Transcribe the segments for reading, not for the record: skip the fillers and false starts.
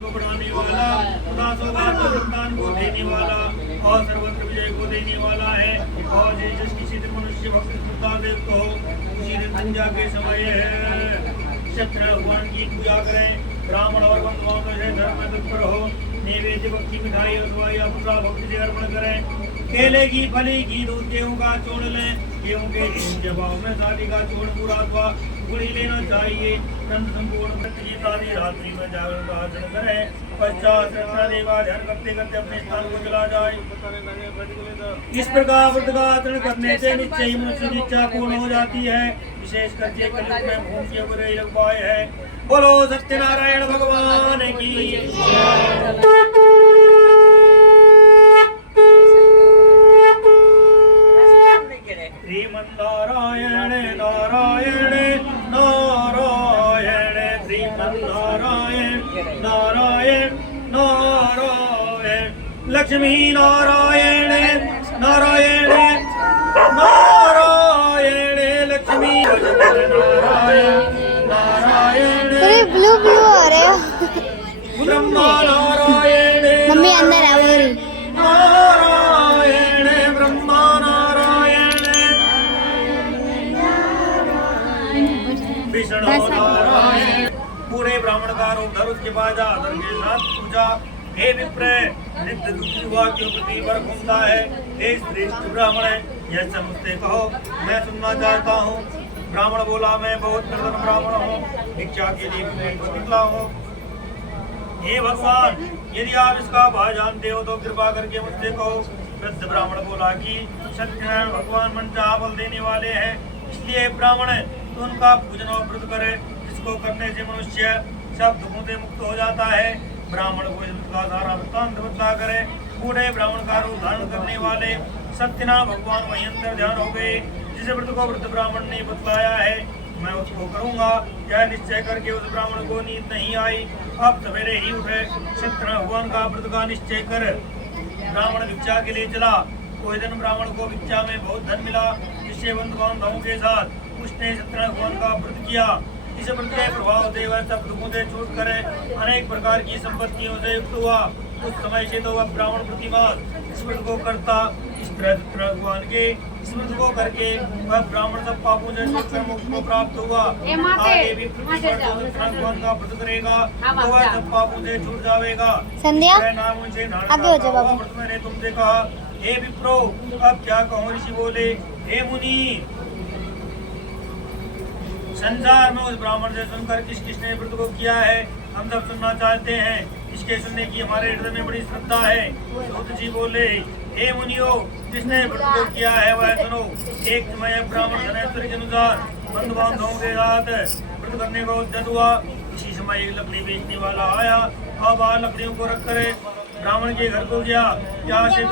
को बढ़ाने वाला, संतान को देने वाला और सर्वत्र विजय को देने वाला है। और जिस किसी दिन मनुष्य भक्त श्रद्धा देव हो उसी दिन संध्या के समय सत्यनारायण भगवान की पूजा करें। ब्राह्मण और बंधुओं से धर्म में तत्पर हो। नैवेद्य भक्ति मिठाई और या पुत्रा भक्ति से अर्पण करें। केले की फली की दूध गेहूं का चूर्ण लें। गेहूं के जवाब में शादी का चूर्ण पूरा अथवा गुड़ी लेना चाहिए। नंद संपूर्ण आदि रात्रि में जागरण का आचरण करें। पश्चात देवा ध्यान करते करते अपने स्थान को चला जाए। इस प्रकार व्रत का आचरण करने से निश्चय ही मनुष्य की इच्छा पूर्ण हो जाती है। विशेष करके कलयुग में भूमि के ऊपर उपाय है। बोलो सत्यनारायण भगवान की। श्रीमन्नारायण नारायण नारायण श्रीमन्नारायण नारायण नारायण लक्ष्मी नारायण नारायण नारायण लक्ष्मी नारायण नारायण ब्लू ब्लू हो रहे हो। ब्रह्मा नारायण मम्मी अंदर है वो रही। नारायण ब्रह्मा नारायण विष्णु नारायण। पूरे ब्राह्मण का रूप धर उसके बाद आदर के साथ पूजा। हे विप्र नित्य दुखी हुआ क्यों पृथ्वी पर घूमता है। हे श्रेष्ठ ब्राह्मण यह सब मुझसे कहो मैं सुनना चाहता हूँ। ब्राह्मण बोला मैं बहुत निर्धन ब्राह्मण हूँ। भिक्षा के लिए पृथ्वी को निकला हूँ। हे भगवान यदि आप इसका भाव जानते हो तो कृपा करके मुझसे कहो। वृद्ध ब्राह्मण बोला कि सत्यनारायण भगवान मन चाहा फल देने वाले हैं। इसलिए ब्राह्मण तो उनका पूजन और व्रत करे जिसको करने से मनुष्य सब दुखों से मुक्त हो जाता है। ब्राह्मण को इसका सारा वृत्तांत बता करे। बूढ़े ब्राह्मण का रूप धारण करने वाले सत्यनारायण भगवान वहीं अंदर ध्यान हो गए। जिस व्रत को वृद्ध ब्राह्मण ने बतलाया है मैं उसको करूंगा। यह निश्चय करके उस ब्राह्मण को नींद नहीं आई। अब सवेरे ही उठे सत्यनारायण भगवान का व्रत का निश्चय कर ब्राह्मण भिक्षा के लिए चला। कोई दिन ब्राह्मण को भिक्षा में बहुत धन मिला जिससे बंधु बांधवों के साथ उसने सत्यनारायण भगवान का व्रत किया। इस व्रत के प्रभाव से वह सब दुखों से छूट कर अनेक प्रकार की संपत्तियों से युक्त हुआ। उस समय से तो वह ब्राह्मण प्रतिमास इस व्रत को करता। इस तरह सत्यनारायण भगवान के इस व्रत को करके वह ब्राह्मण सब पापों से छूटकर मुक्ति को प्राप्त हुआ। आगे भी सत्यनारायण भगवान का व्रत करेगा तो वह सब पापों से छूट जाएगा। संध्या नाम उनसे आगे हो जाओ। व्रत मैंने तुमसे कहा। हे विप्रो अब क्या कहूँ। ऋषि बोले हे मुनि संसार में उस ब्राह्मण से सुनकर किस किसने व्रत को किया है हम सब सुनना चाहते हैं। इसके सुनने की हमारे हृदय में बड़ी श्रद्धा है। सूत जी बोले हे मुनियो जिसने व्रत को किया है वह सुनो। एक समय ब्राह्मण धनेश्वर के अनुसार बंधु बांधवों के साथ व्रत करने का उद्यत हुआ। इसी समय एक लकड़ी बेचने वाला आया और वह लकड़ियों को रख कर ब्राह्मण के घर को गया। यहाँ से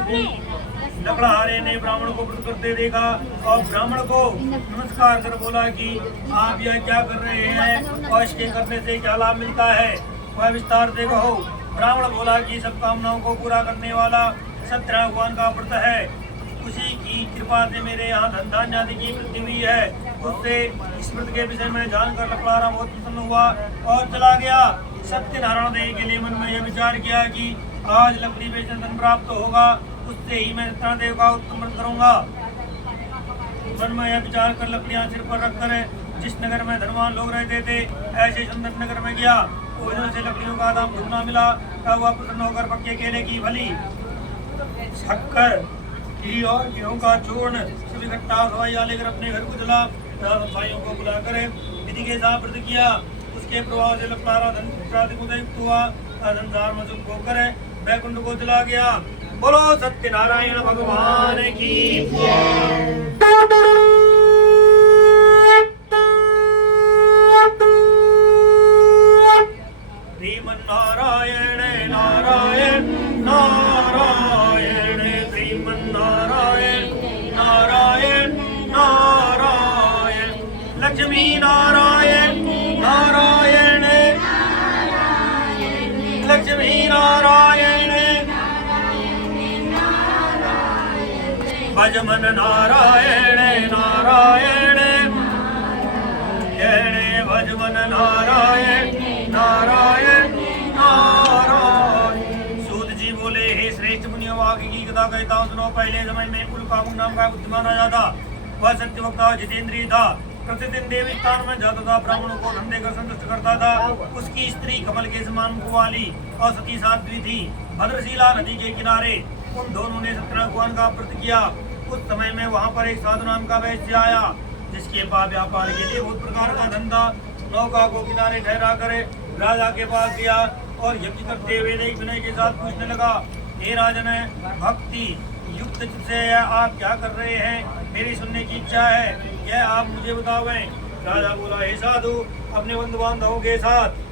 लकड़हारे ने ब्राह्मण को व्रत करते देखा और ब्राह्मण को नमस्कार कर बोला कि आप यह क्या कर रहे हैं और इसके करने से क्या लाभ मिलता है वह विस्तार से कहो। ब्राह्मण बोला कि सब कामनाओं को पूरा करने वाला सत्यनारायण भगवान का व्रत है। उसी की कृपा से मेरे यहाँ धन धान्य आदि की वृद्धि हुई है। उससे इस व्रत के विषय में जानकर लकड़हारा बहुत प्रसन्न हुआ और चला गया। सत्यनारायण देव के लिए मन में यह विचार किया कि आज लकड़ी बेचकर धन प्राप्त होगा उससे ही मैं सत्यनारायण देव का उत्तम व्रत करूंगा। मन में यह विचार कर लकड़ियां सिर पर रखकर जिस नगर में धनवान लोग रहते थे ऐसे सुंदर नगर में गया। उधर से लकड़ियों का दाम दुगना मिला। तब वह प्रसन्न होकर पक्के केले की फली शक्कर घी और गेहूं का चूर्ण सब इकट्ठा हवाई लेकर अपने घर को चला। भाइयों को बुलाकर विधि के साथ व्रत किया। उसके प्रभाव से लकड़हारा धन युक्त हुआ। संसार में सुख होकर वैकुंठ को चला गया। बोलो सत्यनारायण भगवान की। श्रीमन्नारायण नारायण नारायण श्रीमन्नारायण नारायण नारायण लक्ष्मी नारायण नारायण लक्ष्मी नारायण भजमन नारायण नारायण भजमन नारायण नारायण नारायण राजा कहता हूँ सुनो, पहले समय में उल्कामुक नाम का बुद्धिमान राजा था। वह सत्यवक्ता जितेंद्रिय था। प्रतिदिन देवी स्थान में जाता था, ब्राह्मणों को धन देकर संतुष्ट करता था। उसकी स्त्री कमल के समान मुख वाली और सती साध्वी थी। भद्रशिला नदी के किनारे उन दोनों ने सत्यनारायण भगवान का व्रत किया। उस समय में वहाँ पर एक साधु नाम का वैश्य आया, जिसके पास व्यापार के लिए बहुत प्रकार का धंधा। नौका को किनारे ठहरा कर राजा के पास गया और यज्ञ करते हुए देख विनय के साथ पूछने लगा, हे राजन, भक्ति युक्त से आप क्या कर रहे हैं? मेरी सुनने की इच्छा है, यह आप मुझे बतावें। राजा बोला, हे साधु, अपने बंधु बांधवों के साथ